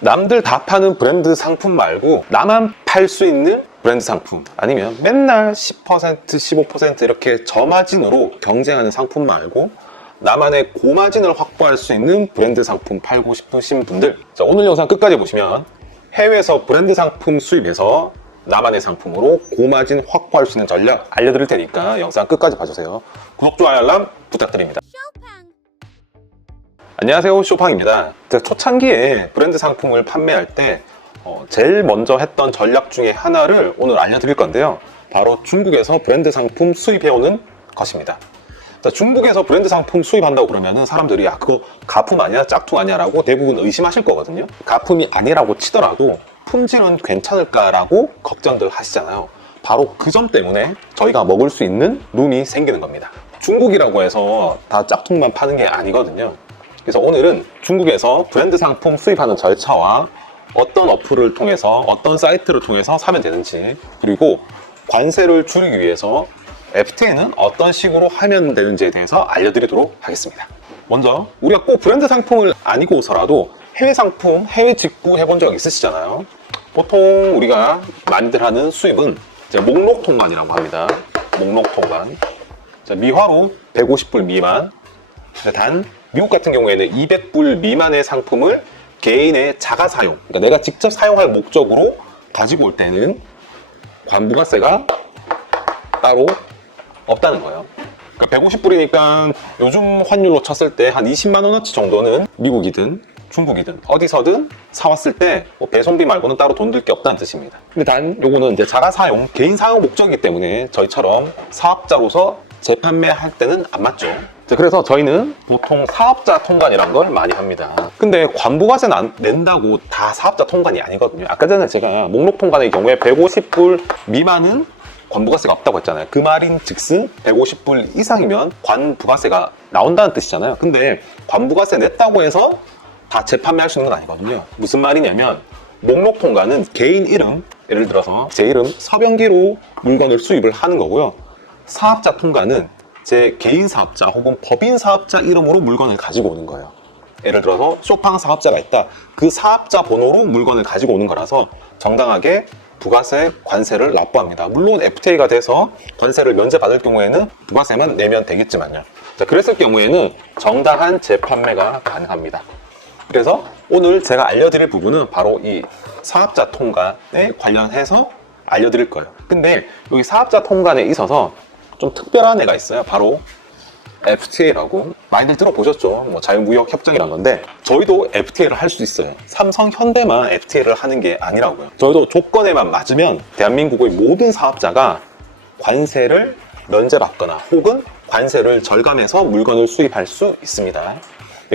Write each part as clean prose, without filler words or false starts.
남들 다 파는 브랜드 상품 말고 나만 팔 수 있는 브랜드 상품, 아니면 맨날 10%, 15% 이렇게 저마진으로 경쟁하는 상품 말고 나만의 고마진을 확보할 수 있는 브랜드 상품 팔고 싶으신 분들, 자, 오늘 영상 끝까지 보시면 해외에서 브랜드 상품 수입해서 나만의 상품으로 고마진 확보할 수 있는 전략 알려드릴 테니까 영상 끝까지 봐주세요. 구독, 좋아요, 알람 부탁드립니다. 안녕하세요, 쇼팡입니다. 제가 초창기에 브랜드 상품을 판매할 때 제일 먼저 했던 전략 중에 하나를 오늘 알려드릴 건데요, 바로 중국에서 브랜드 상품 수입해오는 것입니다. 자, 중국에서 브랜드 상품 수입한다고 그러면은 사람들이 야, 그거 가품 아니야? 짝퉁 아니야? 라고 대부분 의심하실 거거든요. 가품이 아니라고 치더라도 품질은 괜찮을까라고 걱정들 하시잖아요. 바로 그 점 때문에 저희가 먹을 수 있는 룸이 생기는 겁니다. 중국이라고 해서 다 짝퉁만 파는 게 아니거든요. 그래서 오늘은 중국에서 브랜드 상품 수입하는 절차와 어떤 어플을 통해서, 어떤 사이트를 통해서 사면 되는지, 그리고 관세를 줄이기 위해서 FTA는 어떤 식으로 하면 되는지에 대해서 알려드리도록 하겠습니다. 먼저 우리가 꼭 브랜드 상품을 아니고서라도 해외 상품, 해외 직구 해본 적 있으시잖아요. 보통 우리가 많이들 하는 수입은 목록 통관이라고 합니다. 목록 통관. 미화로 150불 미만, 단 미국 같은 경우에는 200불 미만의 상품을 개인의 자가 사용, 그러니까 내가 직접 사용할 목적으로 가지고 올 때는 관부가세가 따로 없다는 거예요. 그러니까 150불이니까 요즘 환율로 쳤을 때 한 20만 원어치 정도는 미국이든 중국이든 어디서든 사왔을 때 배송비 말고는 따로 돈 들 게 없다는 뜻입니다. 근데 단 요거는 이제 자가 사용, 개인 사용 목적이기 때문에 저희처럼 사업자로서 재판매할 때는 안 맞죠. 그래서 저희는 보통 사업자 통관이라는 걸 많이 합니다. 근데 관부가세는 안 낸다고 다 사업자 통관이 아니거든요. 아까 전에 제가 목록 통관의 경우에 150불 미만은 관부가세가 없다고 했잖아요. 그 말인 즉슨 150불 이상이면 관부가세가 나온다는 뜻이잖아요. 근데 관부가세 냈다고 해서 다 재판매할 수 있는 건 아니거든요. 무슨 말이냐면 목록 통관은 개인 이름, 예를 들어서 제 이름 서병기로 물건을 수입을 하는 거고요. 사업자 통관은 제 개인 사업자 혹은 법인 사업자 이름으로 물건을 가지고 오는 거예요. 예를 들어서 쇼팡 사업자가 있다. 그 사업자 번호로 물건을 가지고 오는 거라서 정당하게 부가세, 관세를 납부합니다. 물론 FTA가 돼서 관세를 면제받을 경우에는 부가세만 내면 되겠지만요. 자, 그랬을 경우에는 정당한 재판매가 가능합니다. 그래서 오늘 제가 알려드릴 부분은 바로 이 사업자 통관에 관련해서 알려드릴 거예요. 근데 여기 사업자 통관에 있어서 좀 특별한 애가 있어요. 바로 FTA라고 많이들 들어보셨죠? 자유무역 협정이란 건데 저희도 FTA를 할 수 있어요. 삼성, 현대만 FTA를 하는 게 아니라고요. 저희도 조건에만 맞으면 대한민국의 모든 사업자가 관세를 면제받거나 혹은 관세를 절감해서 물건을 수입할 수 있습니다.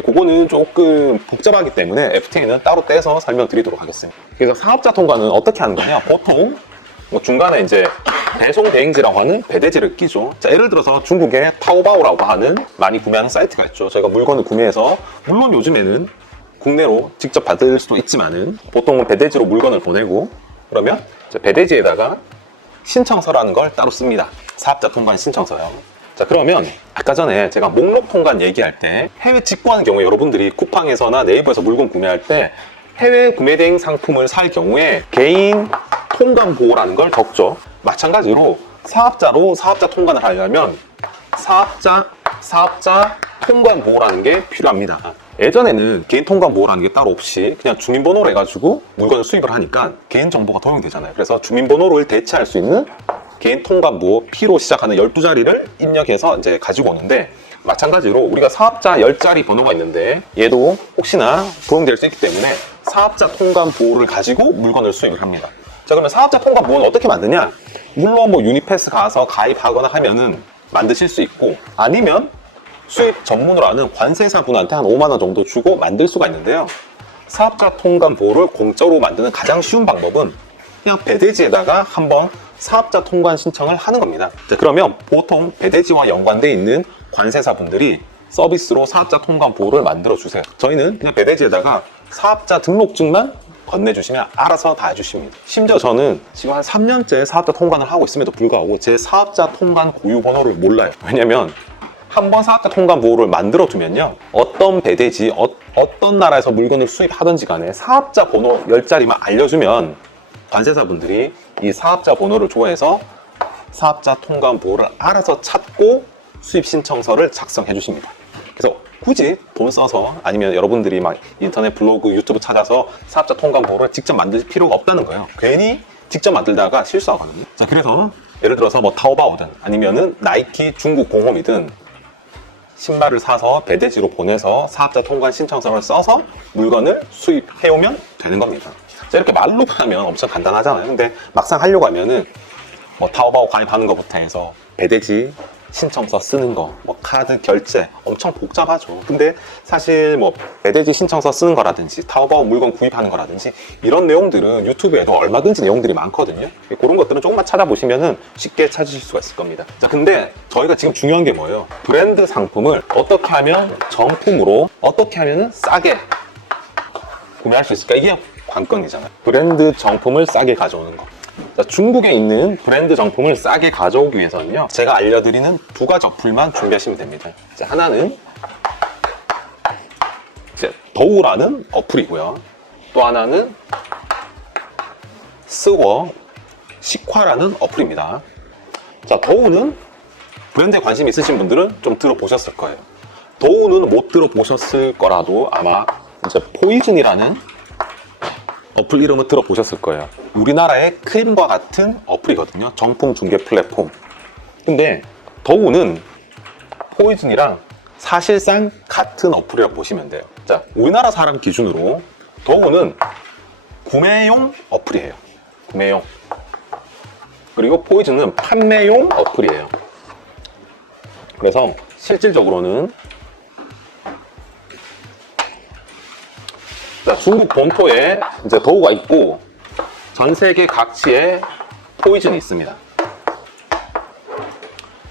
그거는 조금 복잡하기 때문에 FTA는 따로 떼서 설명드리도록 하겠습니다. 그래서 사업자 통관은 어떻게 하는 거냐? 보통 중간에 이제 배송 대행지라고 하는 배대지를 끼죠. 자, 예를 들어서 중국의 타오바오라고 하는 많이 구매하는 사이트가 있죠. 저희가 물건을 구매해서, 물론 요즘에는 국내로 직접 받을 수도 있지만은 보통은 배대지로 물건을 보내고, 그러면 배대지에다가 신청서라는 걸 따로 씁니다. 사업자 통관 신청서요. 자, 그러면 아까 전에 제가 목록 통관 얘기할 때 해외 직구하는 경우에 여러분들이 쿠팡에서나 네이버에서 물건 구매할 때 해외 구매 대행 상품을 살 경우에 개인 통관 보호라는 걸 적죠. 마찬가지로 사업자로 사업자 통관을 하려면 사업자 통관 보호라는 게 필요합니다. 예전에는 개인 통관 보호라는 게 따로 없이 그냥 주민번호로 해가지고 물건을 수입을 하니까 개인정보가 도용이 되잖아요. 그래서 주민번호를 대체할 수 있는 개인 통관 보호 P로 시작하는 12자리를 입력해서 이제 가지고 오는데, 마찬가지로 우리가 사업자 10자리 번호가 있는데 얘도 혹시나 도용될 수 있기 때문에 사업자 통관 보호를 가지고 물건을 수입을 합니다. 자, 그러면 사업자 통관 보호는 어떻게 만드냐? 물론 유니패스 가서 가입하거나 하면은 만드실 수 있고, 아니면 수입 전문으로 하는 관세사분한테 한 5만 원 정도 주고 만들 수가 있는데요. 사업자 통관 보호를 공짜로 만드는 가장 쉬운 방법은 그냥 배대지에다가 한번 사업자 통관 신청을 하는 겁니다. 자, 그러면 보통 배대지와 연관되어 있는 관세사분들이 서비스로 사업자 통관 보호를 만들어 주세요. 저희는 그냥 배대지에다가 사업자 등록증만 건네주시면 알아서 다 해주십니다. 심지어 저는 지금 한 3년째 사업자 통관을 하고 있음에도 불구하고 제 사업자 통관 고유 번호를 몰라요. 왜냐면 한번 사업자 통관 보호를 만들어 두면요, 어떤 배대지, 어떤 나라에서 물건을 수입하든지 간에 사업자 번호 10자리만 알려주면 관세사분들이 이 사업자 번호를 좋아해서 사업자 통관 보호를 알아서 찾고 수입 신청서를 작성해 주십니다. 그래서 굳이 돈 써서 아니면 여러분들이 막 인터넷 블로그 유튜브 찾아서 사업자 통관 보호를 직접 만들 필요가 없다는 거예요. 괜히 직접 만들다가 실수하거든요. 자, 그래서 예를 들어서 뭐 타오바오든 아니면은 나이키 중국 공홈이든 신발을 사서 배대지로 보내서 사업자 통관 신청서를 써서 물건을 수입해오면 되는 겁니다. 자, 이렇게 말로 하면 엄청 간단하잖아요. 근데 막상 하려고 하면은 뭐 타오바오 가입하는 것부터 해서 배대지 신청서 쓰는 거, 뭐 카드 결제 엄청 복잡하죠. 근데 사실 뭐 배대지 신청서 쓰는 거라든지 타오바오 물건 구입하는 거라든지 이런 내용들은 유튜브에도 얼마든지 내용들이 많거든요. 그런 것들은 조금만 찾아보시면은 쉽게 찾으실 수가 있을 겁니다. 자, 근데 저희가 지금 중요한 게 뭐예요? 브랜드 상품을 어떻게 하면 정품으로, 어떻게 하면 싸게 구매할 수 있을까? 이게 관건이잖아요. 브랜드 정품을 싸게 가져오는 거. 자, 중국에 있는 브랜드 정품을 싸게 가져오기 위해서는요, 제가 알려드리는 두 가지 어플만 준비하시면 됩니다. 자, 하나는 이제 더우라는 어플이고요. 또 하나는 스워 식화라는 어플입니다. 자, 더우는 브랜드에 관심 있으신 분들은 좀 들어보셨을 거예요. 더우는 못 들어보셨을 거라도 아마 이제 포이즌이라는 어플 이름을 들어보셨을 거예요. 우리나라의 크림과 같은 어플이거든요. 정품 중개 플랫폼. 근데 더우는 포이즌이랑 사실상 같은 어플이라고 보시면 돼요. 자, 우리나라 사람 기준으로 더우는 구매용 어플이에요. 구매용. 그리고 포이즌은 판매용 어플이에요. 그래서 실질적으로는 자, 중국 본토에 이제 더우가 있고 전 세계 각지에 포이즌이 있습니다.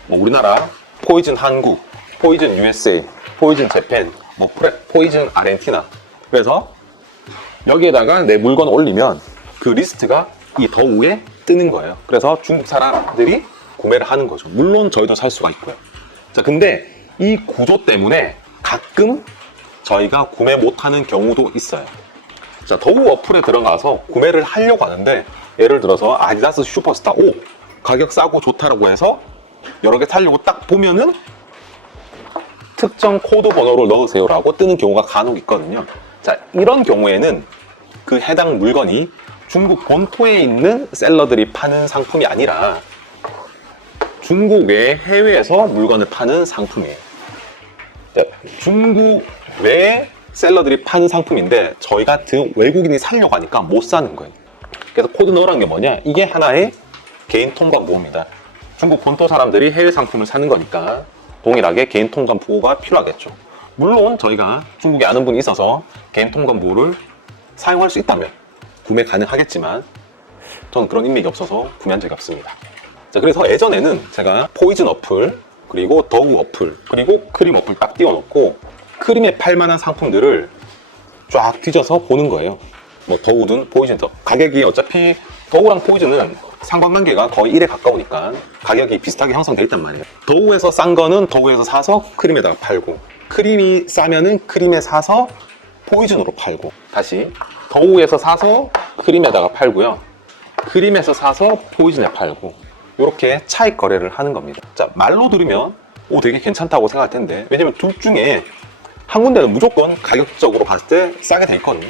뭐 우리나라 포이즌 한국, 포이즌 USA, 포이즌 재팬, 뭐 포이즌 아르헨티나. 그래서 여기에다가 내 물건 올리면 그 리스트가 이 더우에 뜨는 거예요. 그래서 중국 사람들이 구매를 하는 거죠. 물론 저희도 살 수가 있고요. 자, 근데 이 구조 때문에 가끔 저희가 구매 못하는 경우도 있어요. 자, 더우 어플에 들어가서 구매를 하려고 하는데 예를 들어서 아디다스 슈퍼스타 5 가격 싸고 좋다라고 해서 여러 개 사려고 딱 보면은 특정 코드 번호를 넣으세요라고 뜨는 경우가 간혹 있거든요. 자, 이런 경우에는 그 해당 물건이 중국 본토에 있는 셀러들이 파는 상품이 아니라 중국 외 해외에서 물건을 파는 상품이에요. 자, 중국 외 셀러들이 파는 상품인데 저희 같은 외국인이 사려고 하니까 못 사는 거예요. 그래서 코드 넣으라는 게 뭐냐? 이게 하나의 개인 통관 보호입니다. 중국 본토 사람들이 해외 상품을 사는 거니까 동일하게 개인 통관 보호가 필요하겠죠. 물론 저희가 중국에 아는 분이 있어서 개인 통관 보호를 사용할 수 있다면 구매 가능하겠지만 저는 그런 인맥이 없어서 구매한 적이 없습니다. 자, 그래서 예전에는 제가 포이즌 어플, 그리고 더우 어플, 그리고 크림 어플 딱 띄워놓고 크림에 팔만한 상품들을 쫙 뒤져서 보는 거예요. 뭐 더우든 포이즌든 가격이 어차피 더우랑 포이즌은 상관관계가 거의 1에 가까우니까 가격이 비슷하게 형성돼 있단 말이에요. 더우에서 싼 거는 더우에서 사서 크림에다가 팔고, 크림이 싸면은 크림에 사서 포이즌으로 팔고, 다시 더우에서 사서 크림에다가 팔고요, 크림에서 사서 포이즌에 팔고, 이렇게 차익 거래를 하는 겁니다. 자, 말로 들으면 오, 되게 괜찮다고 생각할 텐데, 왜냐면 둘 중에 한 군데는 무조건 가격적으로 봤을 때 싸게 돼 있거든요.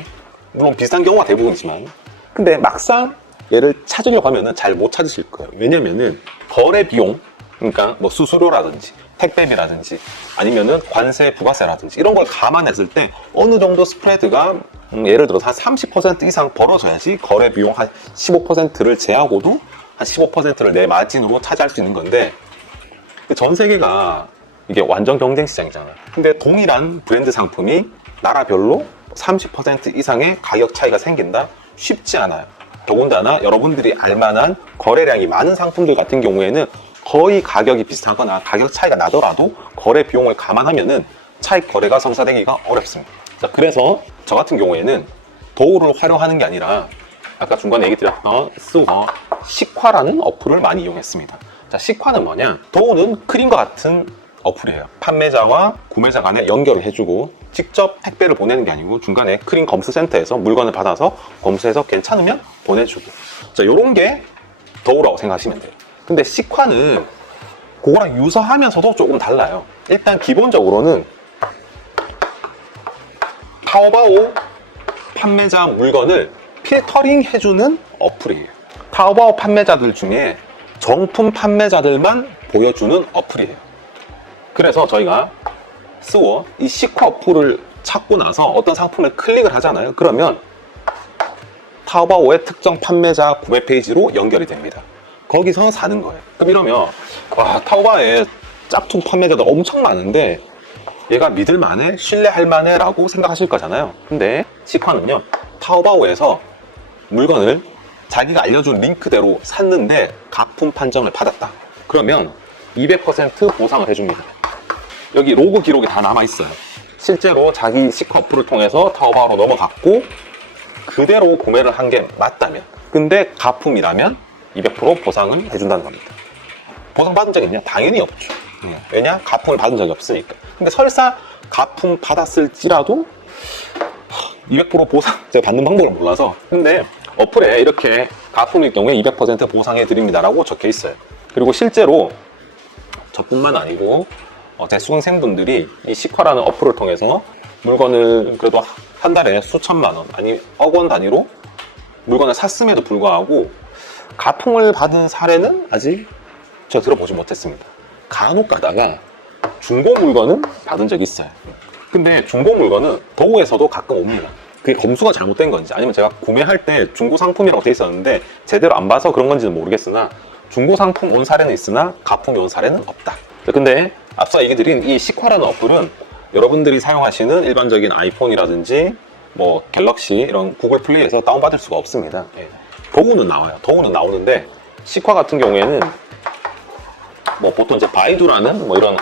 물론 비슷한 경우가 대부분이지만, 근데 막상 얘를 찾으려고 하면은 잘 못 찾으실 거예요. 왜냐면은 거래 비용, 그러니까 뭐 수수료라든지 택배비라든지 아니면은 관세 부가세라든지 이런 걸 감안했을 때 어느 정도 스프레드가 예를 들어서 한 30% 이상 벌어져야지 거래 비용 한 15%를 제하고도 한 15%를 내 마진으로 차지할 수 있는 건데, 전 세계가 이게 완전 경쟁 시장이잖아요. 근데 동일한 브랜드 상품이 나라별로 30% 이상의 가격 차이가 생긴다? 쉽지 않아요. 더군다나 여러분들이 알만한 거래량이 많은 상품들 같은 경우에는 거의 가격이 비슷하거나 가격 차이가 나더라도 거래 비용을 감안하면은 차익 거래가 성사되기가 어렵습니다. 자, 그래서 저 같은 경우에는 더우를 활용하는 게 아니라 아까 중간에 얘기 드렸던 스워 식화라는 어플을 많이 이용했습니다. 자, 식화는 뭐냐? 더우는 크림과 같은 어플이에요. 판매자와 구매자 간에 연결을 해주고 직접 택배를 보내는 게 아니고 중간에 크림 검수센터에서 물건을 받아서 검수해서 괜찮으면 보내주고, 자, 요런 게 더우라고 생각하시면 돼요. 근데 시콰는 그거랑 유사하면서도 조금 달라요. 일단 기본적으로는 타오바오 판매자 물건을 필터링 해주는 어플이에요. 타오바오 판매자들 중에 정품 판매자들만 보여주는 어플이에요. 그래서 저희가 스워 이 시콰 어플을 찾고 나서 어떤 상품을 클릭을 하잖아요. 그러면 타오바오의 특정 판매자 구매 페이지로 연결이 됩니다. 거기서 사는 거예요. 그럼 이러면 와, 타오바오에 짝퉁 판매자도 엄청 많은데 얘가 믿을만해? 신뢰할 만해? 라고 생각하실 거잖아요. 근데 시콰는요, 타오바오에서 물건을 자기가 알려준 링크대로 샀는데 가품 판정을 받았다. 그러면 200% 보상을 해줍니다. 여기 로그 기록이 다 남아있어요. 실제로 자기 시콰 어플을 통해서 타오바오로 넘어갔고 그대로 구매를 한 게 맞다면, 근데 가품이라면 200% 보상을 해준다는 겁니다. 보상 받은 적이 있냐? 당연히 없죠. 왜냐? 가품을 받은 적이 없으니까. 근데 설사 가품 받았을지라도 200% 보상, 제가 받는 방법을 몰라서. 근데 어플에 이렇게 가품일 경우에 200% 보상해 드립니다 라고 적혀 있어요. 그리고 실제로 저뿐만 아니고 제 수강생분들이 이 시콰라는 어플을 통해서 물건을 그래도 한 달에 수천만 원, 아니 억 원 단위로 물건을 샀음에도 불구하고 가품을 받은 사례는 아직 제가 들어보지 못했습니다. 간혹 가다가 중고 물건은 받은 적이 있어요. 근데 중고 물건은 도우에서도 가끔 옵니다. 그게 검수가 잘못된 건지 아니면 제가 구매할 때 중고 상품이라고 돼 있었는데 제대로 안 봐서 그런 건지는 모르겠으나 중고 상품 온 사례는 있으나 가품이 온 사례는 없다. 근데 앞서 얘기 드린 이 시콰라는 어플은 여러분들이 사용하시는 일반적인 아이폰이라든지 뭐 갤럭시 이런 구글 플레이에서 다운받을 수가 없습니다. 도우는 나와요. 도우는 나오는데 시콰 같은 경우에는 뭐 보통 이제 바이두라는 뭐 이런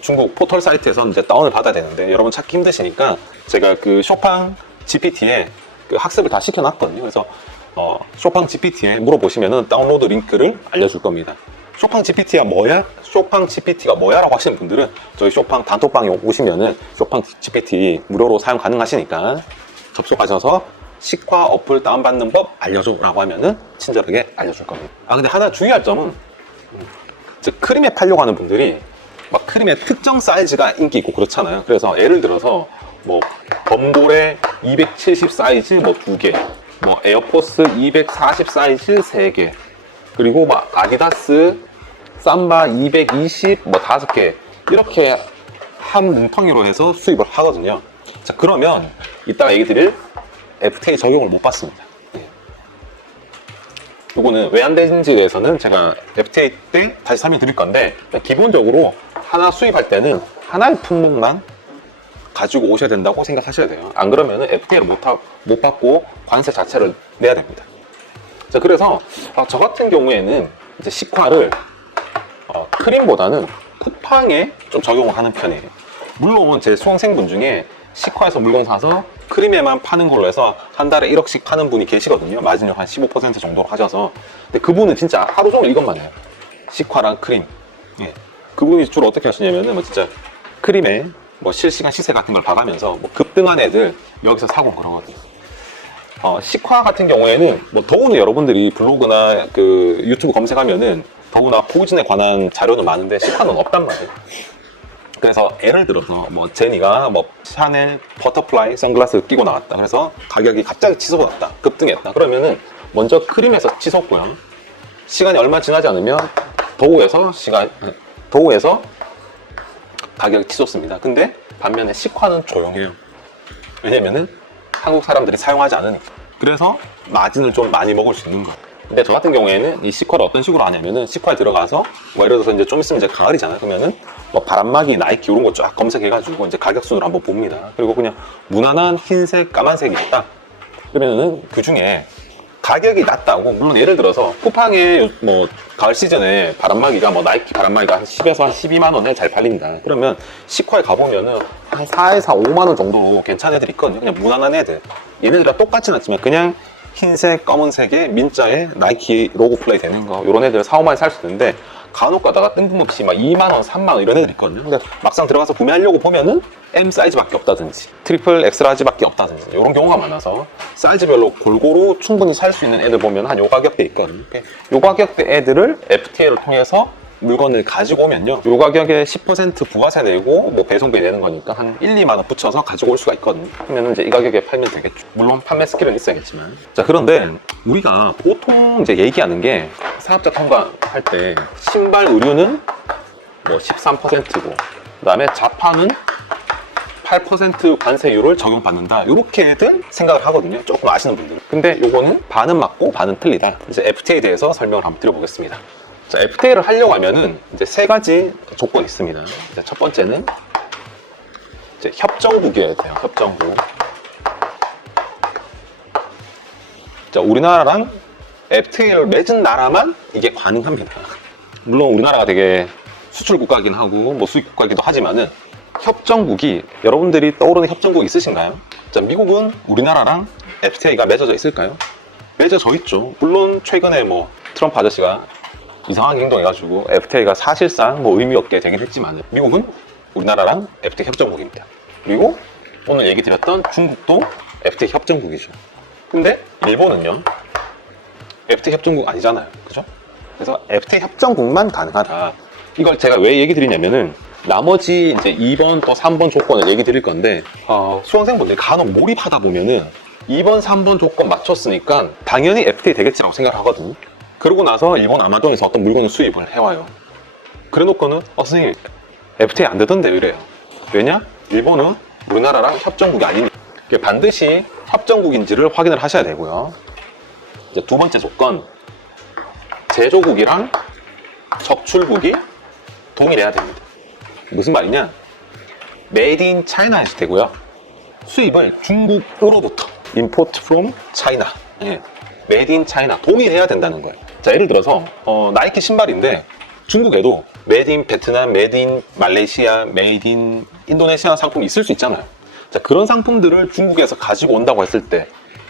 중국 포털 사이트에서 이제 다운을 받아야 되는데 여러분 찾기 힘드시니까 제가 그 쇼팡 GPT에 그 학습을 다 시켜놨거든요. 그래서 쇼팡 GPT에 물어보시면은 다운로드 링크를 알려줄 겁니다. 쇼팡 GPT가 뭐야? 쇼팡 GPT가 뭐야? 라고 하시는 분들은 저희 쇼팡 단톡방에 오시면은 쇼팡 GPT 무료로 사용 가능하시니까 접속하셔서 시콰 어플 다운받는 법 알려줘 라고 하면은 친절하게 알려줄 겁니다. 근데 하나 주의할 점은 즉 크림에 팔려고 하는 분들이 막 크림의 특정 사이즈가 인기 있고 그렇잖아요. 그래서 예를 들어서 뭐 범고래 270 사이즈 뭐 2개, 뭐 에어포스 240 사이즈 3개, 그리고 막 아디다스 삼바 220 뭐 5개 이렇게 한 뭉텅이로 해서 수입을 하거든요. 자, 그러면 이따가 얘기 드릴 FTA 적용을 못 받습니다. 이거는 왜 안 되는지에 대해서는 제가 FTA 때 다시 설명드릴 건데, 기본적으로 하나 수입할 때는 하나의 품목만 가지고 오셔야 된다고 생각하셔야 돼요. 안 그러면 FTA를 못 받고 관세 자체를 내야 됩니다. 자, 그래서 저 같은 경우에는 이제 시콰를 크림보다는 쿠팡에 좀 적용을 하는 편이에요. 물론 제 수강생분 중에 시콰에서 물건 사서 크림에만 파는 걸로 해서 한 달에 1억씩 파는 분이 계시거든요. 마진율 한 15% 정도로 하셔서. 근데 그분은 진짜 하루 종일 이것만 해요. 시콰랑 크림. 그분이 주로 어떻게 하시냐면은 뭐 진짜 크림에 뭐 실시간 시세 같은 걸 봐가면서 뭐 급등한 애들 여기서 사고 그러거든요. 시콰 같은 경우에는 뭐 더우는 여러분들이 블로그나 그 유튜브 검색하면은 더우나 포유진에 관한 자료는 많은데 시콰는 없단 말이에요. 그래서 예를 들어서 뭐 제니가 뭐 샤넬 버터플라이 선글라스를 끼고 나왔다. 그래서 가격이 갑자기 치솟았다. 급등했다. 그러면은 먼저 크림에서 치솟고요. 시간이 얼마 지나지 않으면 더우에서 가격이 치솟습니다. 근데 반면에 시콰는 조용해요. 왜냐면은 한국 사람들이 사용하지 않으니까. 그래서 마진을 좀 많이 먹을 수 있는 거예요. 근데 저 같은 경우에는 이 시콰를 어떤 식으로 하냐면은 시콰에 들어가서 뭐 예를 들어서 이제 좀 있으면 이제 가을이잖아요. 그러면은 뭐 바람막이, 나이키 이런 거 쫙 검색해가지고 이제 가격순으로 한번 봅니다. 그리고 그냥 무난한 흰색, 까만색이 있다. 그러면은 그 중에 가격이 낮다고, 물론 예를 들어서 쿠팡에 뭐 가을 시즌에 바람막이가 뭐 나이키 바람막이가 한 10에서 한 12만 원에 잘 팔린다. 그러면 시콰에 가보면은 한 4에서 5만 원 정도 괜찮은 애들 있거든요. 그냥 무난한 애들. 얘네들과 똑같진 않지만 그냥 흰색, 검은색에 민자에 나이키 로고 플레이 되는 거, 이런 애들 4, 5만에 살 수 있는데 간혹 가다가 뜬금없이 막 2만원, 3만원 이런 애들 있거든요. 근데 막상 들어가서 구매하려고 보면은 M 사이즈밖에 없다든지 트리플 엑스라지밖에 없다든지 이런 경우가 많아서 사이즈별로 골고루 충분히 살 수 있는 애들 보면 한 요 가격대 있거든요. 요 가격대 애들을 FTA를 통해서 물건을 가지고 오면요, 요 가격에 10% 부가세 내고 뭐 배송비 내는 거니까 한 1, 2만 원 붙여서 가지고 올 수가 있거든요. 그러면 이제 이 가격에 팔면 되겠죠. 물론 판매 스킬은 있어야겠지만. 자, 그런데 우리가 보통 이제 얘기하는 게 사업자 통과할 때 신발 의류는 뭐 13%고 그다음에 자파는 8% 관세율을 적용받는다, 이렇게들 생각을 하거든요, 조금 아시는 분들은. 근데 요거는 반은 맞고 반은 틀리다. 이제 FTA에 대해서 설명을 한번 드려보겠습니다. 자, FTA를 하려고 하면은 이제 세 가지 조건이 있습니다. 첫 번째는 이제 협정국이어야 돼요. 협정국. 자, 우리나라랑 FTA를 맺은 나라만 이게 가능합니다. 물론 우리나라가 되게 수출 국가긴 하고 뭐 수입 국가기도 하지만은 협정국이, 여러분들이 떠오르는 협정국 있으신가요? 자, 미국은 우리나라랑 FTA가 맺어져 있을까요? 맺어져 있죠. 물론 최근에 뭐 트럼프 아저씨가 이상하게 행동해가지고 FTA가 사실상 뭐 의미 없게 되긴 했지만 미국은 우리나라랑 FTA 협정국입니다. 그리고 오늘 얘기 드렸던 중국도 FTA 협정국이죠. 근데 일본은요, FTA 협정국 아니잖아요, 그죠? 그래서 FTA 협정국만 가능하다. 이걸 제가 왜 얘기 드리냐면은 나머지 이제 2번 또 3번 조건을 얘기 드릴 건데, 수험생분들이 간혹 몰입하다 보면은 2번, 3번 조건 맞췄으니까 당연히 FTA 되겠지라고 생각을 하거든요. 그러고 나서 일본 아마존에서 어떤 물건을 수입을 해와요. 그래 놓고는 선생님 FTA 안 되던데 이래요. 왜냐? 일본은 우리나라랑 협정국이 아니니까. 반드시 협정국인지를 확인을 하셔야 되고요. 이제 두 번째 조건, 제조국이랑 적출국이 동일해야 됩니다. 무슨 말이냐? 메이드 인 차이나에서 되고요, 수입을 중국으로부터 import from China, 메이드 인 차이나 동일해야 된다는 거예요. 자, 예를 들어서 나이키 신발인데 중국에도 메이드 인 베트남, 메이드 인 말레이시아, 메이드 인 인도네시아 상품이 있을 수 있잖아요. 자, 그런 상품들을 중국에서 가지고 온다고 했을 때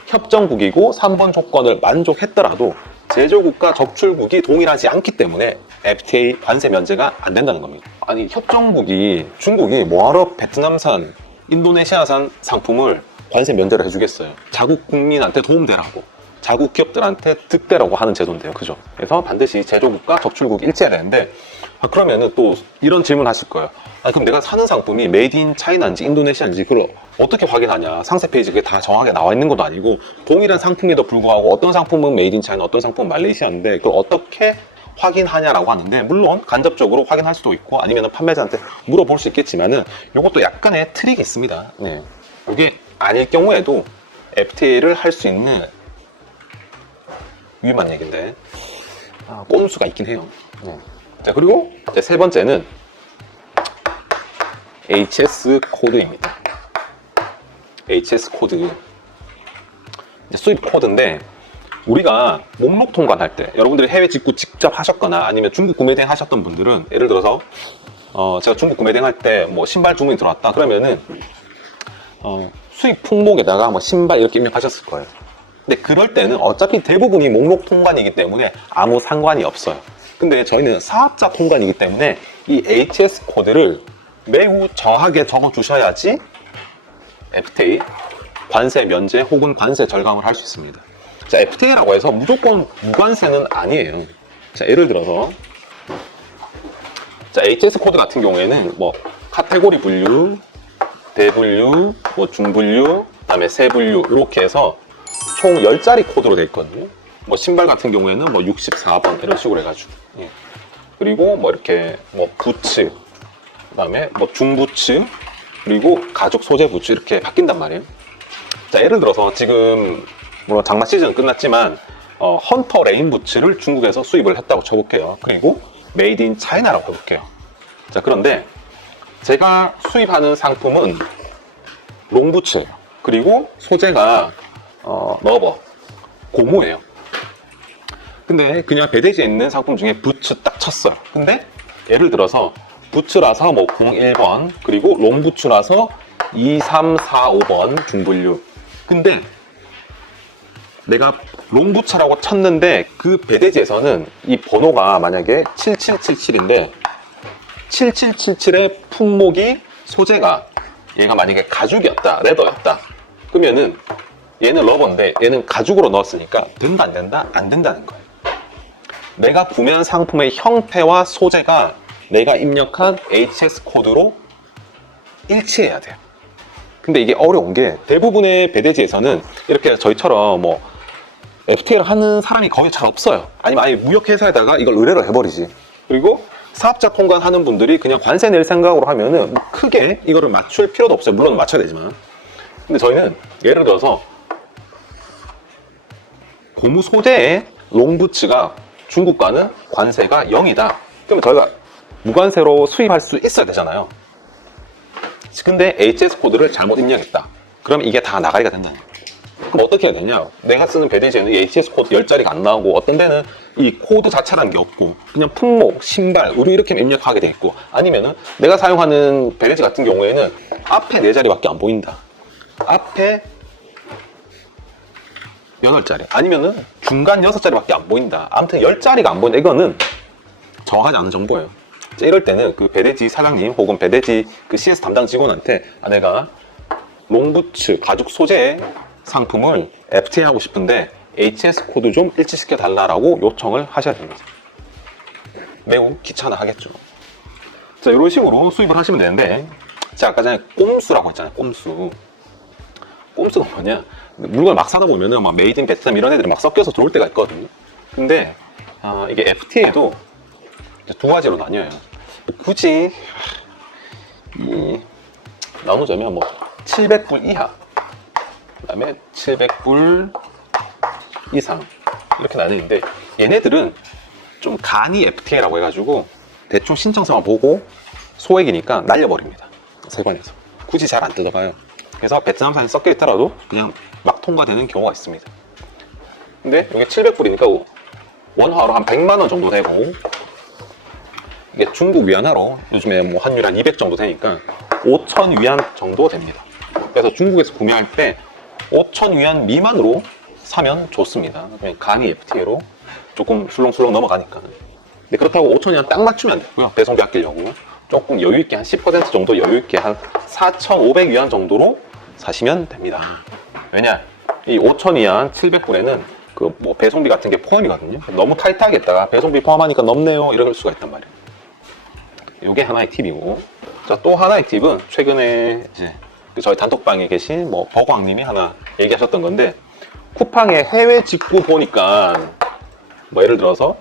협정국이고 3번 조건을 만족했더라도 제조국과 적출국이 동일하지 않기 때문에 FTA 관세 면제가 안 된다는 겁니다. 아니, 협정국이 중국이 뭐하러 베트남산, 인도네시아산 상품을 관세 면제를 해주겠어요? 자국 국민한테 도움되라고, 자국 기업들한테 득대라고 하는 제도인데요, 그죠? 그래서 반드시 제조국과 적출국이 일치해야 되는데, 그러면은 또 이런 질문 하실 거예요. 그럼 내가 사는 상품이 메이드 인 차이나인지 인도네시아인지 그걸 어떻게 확인하냐? 상세 페이지에 그게 다 정확하게 나와 있는 것도 아니고 동일한 상품에도 불구하고 어떤 상품은 메이드 인 차이나, 어떤 상품은 말레이시아인데 그걸 어떻게 확인하냐라고 하는데, 물론 간접적으로 확인할 수도 있고 아니면 판매자한테 물어볼 수 있겠지만은 이것도 약간의 트릭이 있습니다. 이게 아닐 경우에도 FTA를 할 수 있는 위험한 얘기인데 꼼수가 있긴 해요. 자, 그리고 이제 세 번째는 HS 코드입니다. HS 코드. 이제 수입 코드인데, 우리가 목록 통관할 때, 여러분들이 해외 직구 직접 하셨거나 아니면 중국 구매대행 하셨던 분들은, 예를 들어서 제가 중국 구매대행 할 때 뭐 신발 주문이 들어왔다 그러면은 수입 품목에다가 뭐 신발 이렇게 입력하셨을 거예요. 근데 그럴 때는 어차피 대부분이 목록 통관이기 때문에 아무 상관이 없어요. 근데 저희는 사업자 통관이기 때문에 이 HS 코드를 매우 정확하게 적어 주셔야지 FTA 관세 면제 혹은 관세 절감을 할 수 있습니다. 자, FTA라고 해서 무조건 무관세는 아니에요. 자, 예를 들어서 자, HS 코드 같은 경우에는 뭐 카테고리 분류, 대분류, 뭐 중분류, 그다음에 세분류 이렇게 해서 총 10자리 코드로 되어 있거든요. 뭐 신발 같은 경우에는 뭐 64번 이런 식으로 해가지고, 그리고 뭐 이렇게 뭐 부츠, 그다음에 뭐 중부츠, 그리고 가죽 소재 부츠 이렇게 바뀐단 말이에요. 자, 예를 들어서 지금 물론 장마 시즌은 끝났지만 헌터 레인 부츠를 중국에서 수입을 했다고 쳐볼게요. 그리고 메이드 인 차이나라고 해볼게요. 자, 그런데 제가 수입하는 상품은 롱부츠예요. 그리고 소재가 러버, 고무예요. 근데 그냥 배대지에 있는 상품 중에 부츠 딱 쳤어요. 근데 예를 들어서 부츠라서 뭐 01번, 그리고 롱부츠라서 2345번 중분류. 근데 내가 롱부츠라고 쳤는데 그 배대지에서는 이 번호가 만약에 7777인데 7777의 품목이 소재가 얘가 만약에 가죽이었다, 레더였다. 그러면은 얘는 러버인데 얘는 가죽으로 넣었으니까 된다 안 된다? 안 된다는 거예요. 내가 구매한 상품의 형태와 소재가 내가 입력한 HS 코드로 일치해야 돼요. 근데 이게 어려운 게 대부분의 배대지에서는 이렇게 저희처럼 뭐 FTA를 하는 사람이 거의 잘 없어요. 아니면 아예 무역회사에다가 이걸 의뢰를 해버리지. 그리고 사업자 통관하는 분들이 그냥 관세 낼 생각으로 하면은 뭐 크게 이거를 맞출 필요도 없어요. 물론 맞춰야 되지만. 근데 저희는 예를 들어서 고무 소재의 롱부츠가 중국과는 관세가 0이다. 그러면 저희가 무관세로 수입할 수 있어야 되잖아요. 근데 HS 코드를 잘못 입력했다. 그러면 이게 다 나가리가 된다는 거예요. 그럼 어떻게 해야 되냐? 내가 쓰는 배대지에는 HS 코드 10자리가 안 나오고 어떤 데는 이 코드 자체라는 게 없고 그냥 품목, 신발, 의류 이렇게 입력하게 돼 있고 아니면은 내가 사용하는 배대지 같은 경우에는 앞에 4자리밖에 안 보인다. 앞에 8자리 아니면은 중간 6자리밖에 안 보인다. 아무튼 10자리가 안 보인다. 이거는 정확하지 않은 정보예요. 이럴 때는 그 배대지 사장님 혹은 배대지 그 CS 담당 직원한테 내가 롱부츠 가죽 소재 상품을 FTA 하고 싶은데 HS 코드 좀 일치시켜 달라라고 요청을 하셔야 됩니다. 매우 귀찮아 하겠죠. 자, 이런 식으로 수입을 하시면 되는데 제가 아까 전에 꼼수라고 했잖아요. 꼼수가 뭐냐? 물건을 막 사다 보면은 막 메이드 인 베트남 이런 애들이 막 섞여서 들어올 때가 있거든요. 근데 이게 FTA도 두 가지로 나뉘어요. 굳이 나누자면 뭐 700불 이하, 그 다음에 700불 이상 이렇게 나뉘는데 얘네들은 좀 간이 FTA라고 해가지고 대충 신청서만 보고 소액이니까 날려버립니다. 세관에서 굳이 잘 안 뜯어가요. 그래서 베트남산이 섞여 있더라도 그냥 막 통과되는 경우가 있습니다. 근데 이게 700불이니까 원화로 한 100만 원 정도 되고 이게 중국 위안화로 요즘에 뭐 환율 한 200 정도 되니까 5,000 위안 정도 됩니다. 그래서 중국에서 구매할 때 5,000 위안 미만으로 사면 좋습니다. 간이 FTA로 조금 술렁술렁 넘어가니까. 근데 그렇다고 5,000 위안 딱 맞추면 안 되고요. 배송비 아끼려고 조금 여유있게 한 10% 정도 여유있게 한 4,500 위안 정도로 사시면 됩니다. 왜냐? 이 5,000 위안 700불에는 그 뭐 배송비 같은 게 포함이거든요. 너무 타이트하게 했다가 배송비 포함하니까 넘네요 이럴 수가 있단 말이에요. 이게 하나의 팁이고, 자, 또 하나의 팁은 최근에 이제 저희 단톡방에 계신 뭐 버광님이 하나 얘기하셨던 건데, 쿠팡에 해외 직구 보니까 뭐 예를 들어서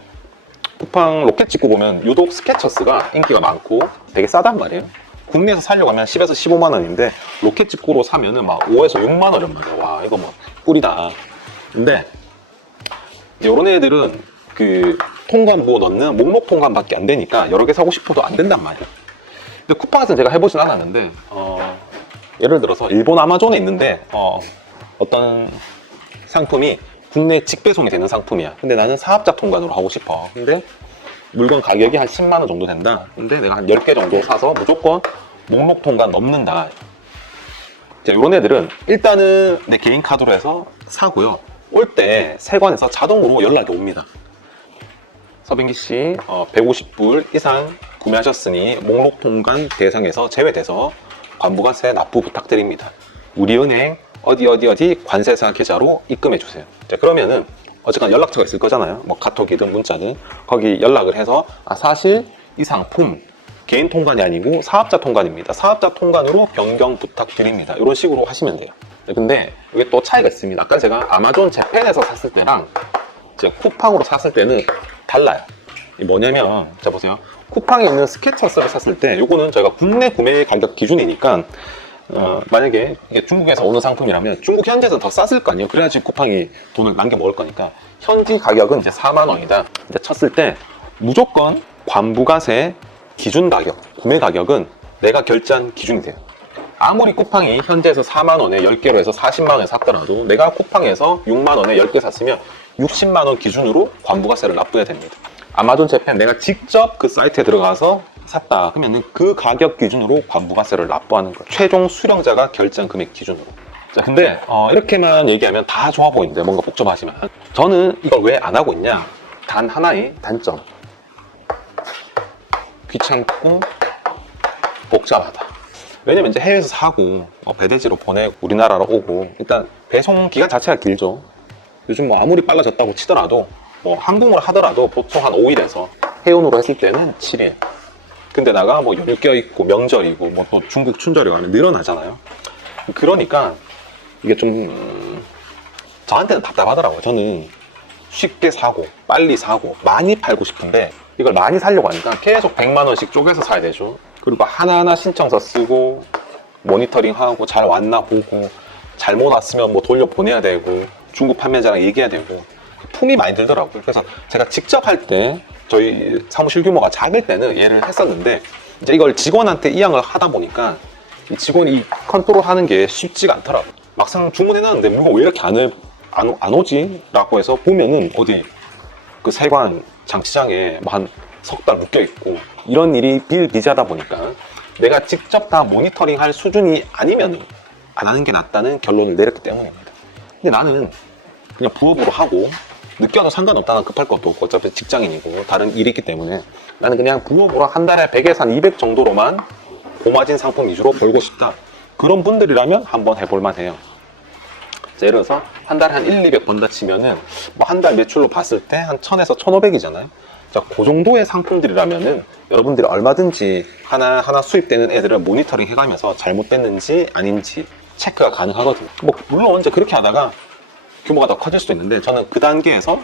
쿠팡 로켓 직구 보면 유독 스케쳐스가 인기가 많고 되게 싸단 말이에요. 국내에서 사려고 하면 10에서 15만 원인데 로켓 직구로 사면은 막 5에서 6만 원이란 말이에요. 와, 이거 뭐 꿀이다. 근데 이런 애들은 그 통관부 넣는 목록 통관밖에 안 되니까 여러 개 사고 싶어도 안 된단 말이에요. 근데 쿠팡에서는 제가 해보진 않았는데 예를 들어서 일본 아마존에 있는데 어떤 상품이 국내 직배송이 되는 상품이야. 근데 나는 사업자 통관으로 하고 싶어. 근데 물건 가격이 한 10만 원 정도 된다. 근데 내가 한 10개 정도 사서 무조건 목록 통관 넘는다. 자, 이런 애들은 일단은 내 개인 카드로 해서 사고요. 올 때 세관에서 자동으로 연락이 옵니다. 서빙기 씨 150불 이상 구매하셨으니 목록 통관 대상에서 제외돼서 관부가세 납부 부탁드립니다. 우리 은행 어디 관세사 계좌로 입금해 주세요. 자, 그러면은 어쨌건 연락처가 있을 거잖아요. 뭐 카톡이든 문자든 거기 연락을 해서 사실 이 상품 개인 통관이 아니고 사업자 통관입니다. 사업자 통관으로 변경 부탁드립니다. 이런 식으로 하시면 돼요. 근데 이게 또 차이가 있습니다. 아까 제가 아마존 재팬에서 샀을 때랑 제가 쿠팡으로 샀을 때는 달라요. 뭐냐면 자 보세요. 쿠팡에 있는 스케쳐스를 샀을 때 요거는 저희가 국내 구매 가격 기준이니까 만약에 이게 중국에서 오는 상품이라면 중국 현지에서 더 쌌을 거 아니에요. 그래야지 쿠팡이 돈을 남겨 먹을 거니까 현지 가격은 이제 4만 원이다. 이제 쳤을 때 무조건 관부가세 기준 가격, 구매 가격은 내가 결제한 기준이 돼요. 아무리 쿠팡이 현지에서 4만 원에 10개로 해서 40만 원에 샀더라도 내가 쿠팡에서 6만 원에 10개 샀으면 60만 원 기준으로 관부가세를 납부해야 됩니다. 아마존 재팬 내가 직접 그 사이트에 들어가서 샀다 그러면 그 가격 기준으로 관부가세를 납부하는 거예요. 최종 수령자가 결제한 금액 기준으로. 자, 근데 이렇게만 얘기하면 다 좋아 보이는데 뭔가 복잡하지만 저는 이걸 왜 안 하고 있냐? 단 하나의 단점. 귀찮고 복잡하다. 왜냐면 이제 해외에서 사고 배대지로 보내고 우리나라로 오고 일단 배송 기간 자체가 길죠. 요즘 뭐 아무리 빨라졌다고 치더라도 뭐 항공을 하더라도 보통 한 5일에서 해운으로 했을 때는 7일. 근데다가 뭐 연휴 껴있고 명절이고 뭐 또 중국 춘절이고 하면 늘어나잖아요. 그러니까 이게 좀 저한테는 답답하더라고요. 저는 쉽게 사고 빨리 사고 많이 팔고 싶은데 이걸 많이 사려고 하니까 계속 100만 원씩 쪼개서 사야 되죠. 그리고 하나하나 신청서 쓰고 모니터링하고 잘 왔나 보고 잘못 왔으면 뭐 돌려보내야 되고 중국 판매자랑 얘기해야 되고 품이 많이 들더라고요. 그래서 제가 직접 할 때 저희 사무실 규모가 작을 때는 얘를 했었는데 이제 이걸 직원한테 이양을 하다 보니까 이 직원이 이 컨트롤 하는 게 쉽지가 않더라고요. 막상 주문해놨는데 물건 왜 이렇게 안 오지? 라고 해서 보면은 어디 그 세관 장치장에 한 석 달 묶여있고 이런 일이 비일비재하다 보니까 내가 직접 다 모니터링 할 수준이 아니면 안 하는 게 낫다는 결론을 내렸기 때문입니다. 근데 나는 그냥 부업으로 하고 늦게 와도 상관없다. 난 급할 것도 없고 어차피 직장인이고 다른 일이 있기 때문에 나는 그냥 부업으로 한 달에 100에서 한 200 정도로만 고마진 상품 위주로 벌고 싶다. 그런 분들이라면 한번 해볼만 해요. 예를 들어서 한 달에 한 1, 200 번다 치면은 뭐 한 달 매출로 봤을 때 한 1000에서 1500이잖아요. 자, 그 정도의 상품들이라면은 여러분들이 얼마든지 하나하나 수입되는 애들을 모니터링 해가면서 잘못됐는지 아닌지 체크가 가능하거든요. 뭐 물론 이제 그렇게 하다가 규모가 더 커질 수도 있는데 저는 그 단계에서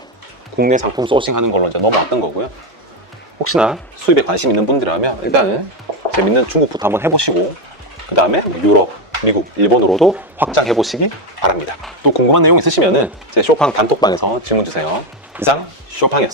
국내 상품 소싱하는 걸로 이제 넘어왔던 거고요. 혹시나 수입에 관심 있는 분들이라면 일단은 재밌는 중국부터 한번 해보시고 그 다음에 유럽, 미국, 일본으로도 확장해 보시기 바랍니다. 또 궁금한 내용 있으시면은 제 쇼팡 단톡방에서 질문 주세요. 이상 쇼팡이었습니다.